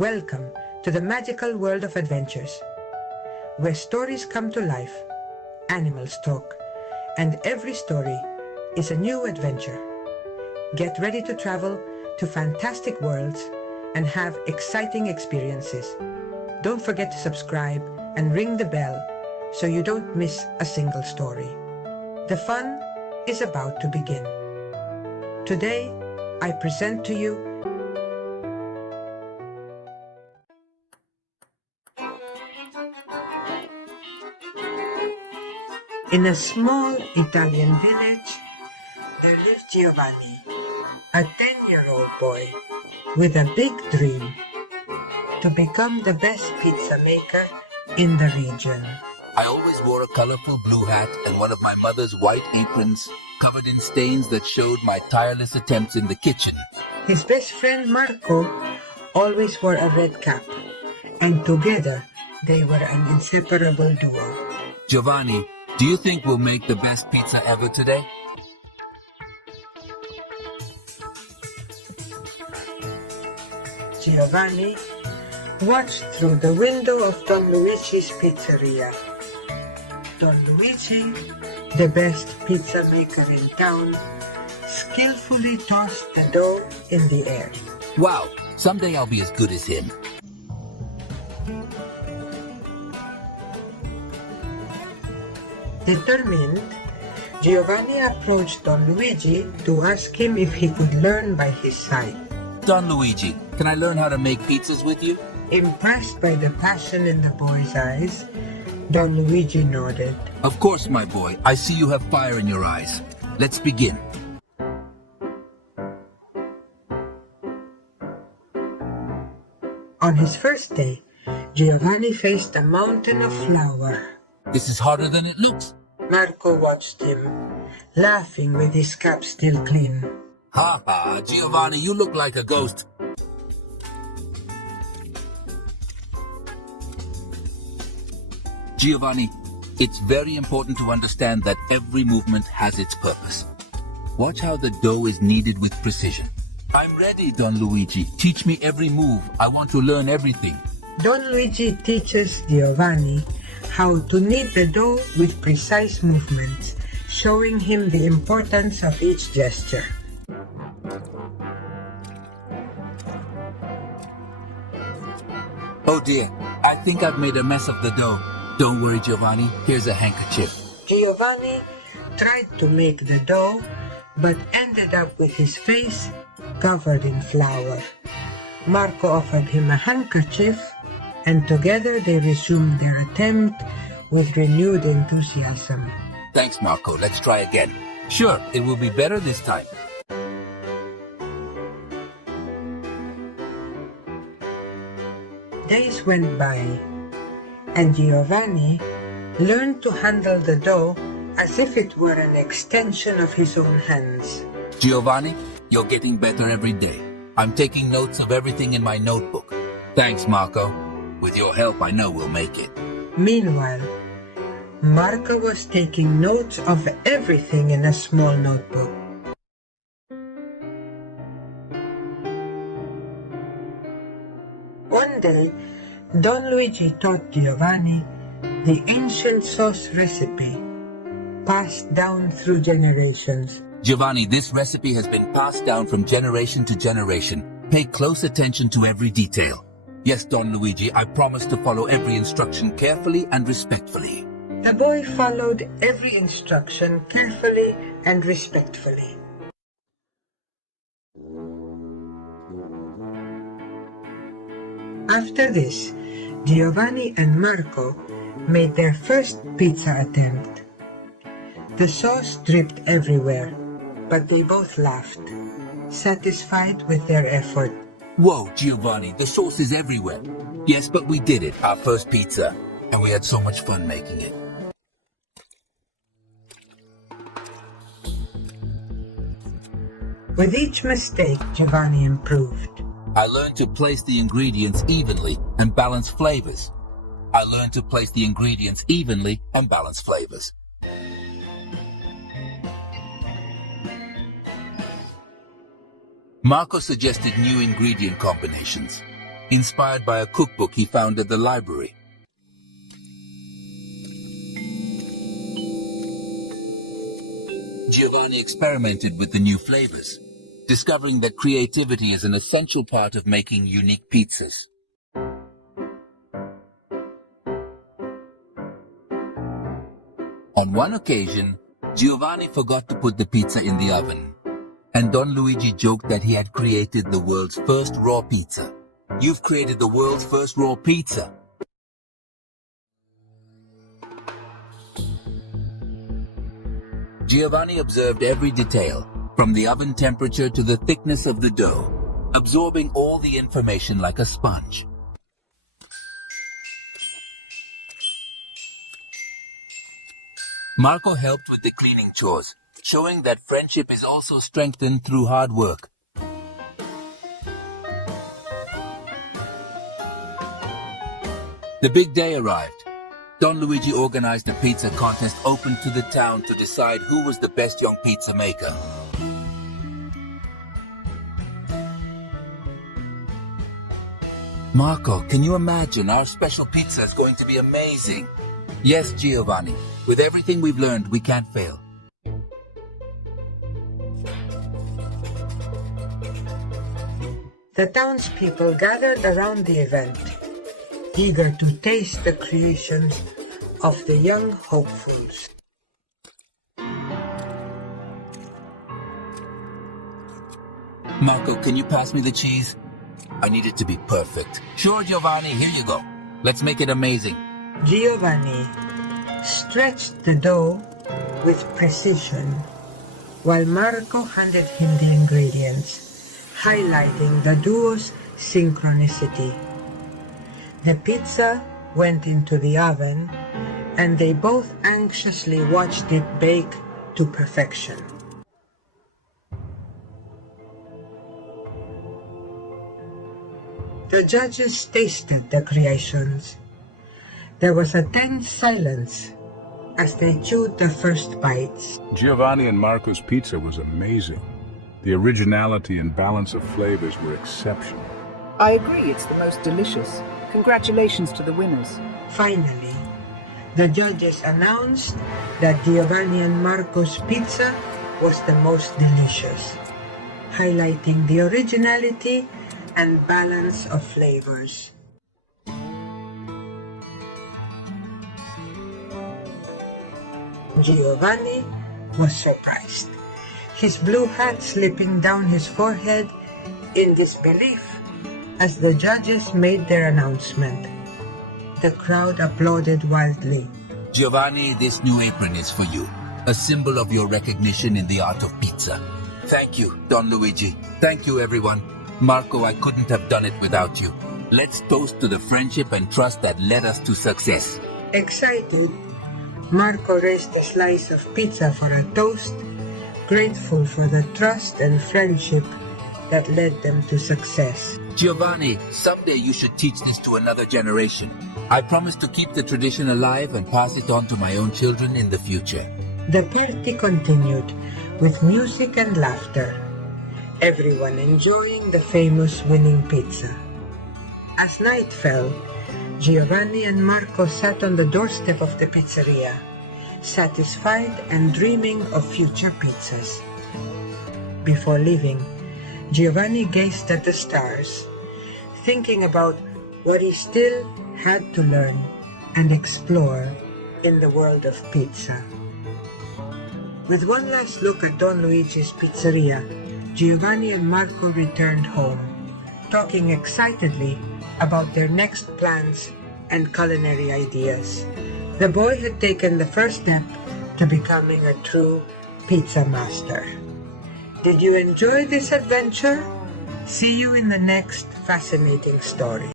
Welcome to the magical world of adventures, where stories come to life, animals talk, and every story is a new adventure. Get ready to travel to fantastic worlds and have exciting experiences. Don't forget to subscribe and ring the bell so you don't miss a single story. The fun is about to begin. Today, I present to you in a small Italian village, there lived Giovanni, a 10-year-old boy with a big dream to become the best pizza maker in the region. I always wore a colorful blue hat and one of my mother's white aprons covered in stains that showed my tireless attempts in the kitchen. His best friend Marco always wore a red cap, and together they were an inseparable duo. Giovanni, do you think we'll make the best pizza ever today? Giovanni watched through the window of Don Luigi's pizzeria. Don Luigi, the best pizza maker in town, skillfully tossed the dough in the air. Wow, someday I'll be as good as him. Determined, Giovanni approached Don Luigi to ask him if he could learn by his side. Don Luigi, can I learn how to make pizzas with you? Impressed by the passion in the boy's eyes, Don Luigi nodded. Of course, my boy. I see you have fire in your eyes. Let's begin. On his first day, Giovanni faced a mountain of flour. This is harder than it looks. Marco watched him, laughing with his cap still clean. Ha ha, Giovanni, you look like a ghost. Giovanni, it's very important to understand that every movement has its purpose. Watch how the dough is kneaded with precision. I'm ready, Don Luigi. Teach me every move. I want to learn everything. Don Luigi teaches Giovanni how to knead the dough with precise movements, showing him the importance of each gesture. Oh dear, I think I've made a mess of the dough. Don't worry, Giovanni. Here's a handkerchief. Giovanni tried to make the dough, but ended up with his face covered in flour. Marco offered him a handkerchief, and together they resumed their attempt with renewed enthusiasm. Thanks, Marco. Let's try again. Sure, it will be better this time. Days went by, and Giovanni learned to handle the dough as if it were an extension of his own hands. Giovanni, you're getting better every day. I'm taking notes of everything in my notebook. Thanks, Marco. With your help, I know we'll make it. Meanwhile, Marco was taking notes of everything in a small notebook. One day, Don Luigi taught Giovanni the ancient sauce recipe passed down through generations. Giovanni, this recipe has been passed down from generation to generation. Pay close attention to every detail. Yes, Don Luigi, I promise to follow every instruction carefully and respectfully. The boy followed every instruction carefully and respectfully. After this, Giovanni and Marco made their first pizza attempt. The sauce dripped everywhere, but they both laughed, satisfied with their effort. Whoa, Giovanni, the sauce is everywhere. Yes, but we did it, our first pizza, and we had so much fun making it. With each mistake, Giovanni improved. I learned to place the ingredients evenly and balance flavors. Marco suggested new ingredient combinations. inspired by a cookbook he found at the library. Giovanni experimented with the new flavors, discovering that creativity is an essential part of making unique pizzas. On one occasion, Giovanni forgot to put the pizza in the oven, and Don Luigi joked that he had created the world's first raw pizza. You've created the world's first raw pizza. Giovanni observed every detail, from the oven temperature to the thickness of the dough, absorbing all the information like a sponge. Marco helped with the cleaning chores, showing that friendship is also strengthened through hard work. The big day arrived. Don Luigi organized a pizza contest open to the town to decide who was the best young pizza maker. Marco, can you imagine? Our special pizza is going to be amazing. Yes, Giovanni. With everything we've learned, we can't fail. The townspeople gathered around the event, eager to taste the creations of the young hopefuls. Marco, can you pass me the cheese? I need it to be perfect. Sure, Giovanni, here you go. Let's make it amazing. Giovanni stretched the dough with precision, while Marco handed him the ingredients, highlighting the duo's synchronicity. The pizza went into the oven, and they both anxiously watched it bake to perfection. The judges tasted the creations. There was a tense silence as they chewed the first bites. Giovanni and Marco's pizza was amazing. The originality and balance of flavors were exceptional. I agree, it's the most delicious. Congratulations to the winners. Finally, the judges announced that Giovanni and Marco's pizza was the most delicious, highlighting the originality and balance of flavors. Giovanni was surprised, his blue hat slipping down his forehead in disbelief as the judges made their announcement. The crowd applauded wildly. Giovanni, this new apron is for you, a symbol of your recognition in the art of pizza. Thank you, Don Luigi. Thank you, everyone. Marco, I couldn't have done it without you. Let's toast to the friendship and trust that led us to success. Excited, Marco raised a slice of pizza for a toast, grateful for the trust and friendship that led them to success. Giovanni, someday you should teach this to another generation. I promise to keep the tradition alive and pass it on to my own children in the future. The party continued with music and laughter, everyone enjoying the famous winning pizza. As night fell, Giovanni and Marco sat on the doorstep of the pizzeria, satisfied and dreaming of future pizzas. Before leaving, Giovanni gazed at the stars, thinking about what he still had to learn and explore in the world of pizza. With one last look at Don Luigi's pizzeria, Giovanni and Marco returned home, talking excitedly about their next plans and culinary ideas. The boy had taken the first step to becoming a true pizza master. Did you enjoy this adventure? See you in the next fascinating story.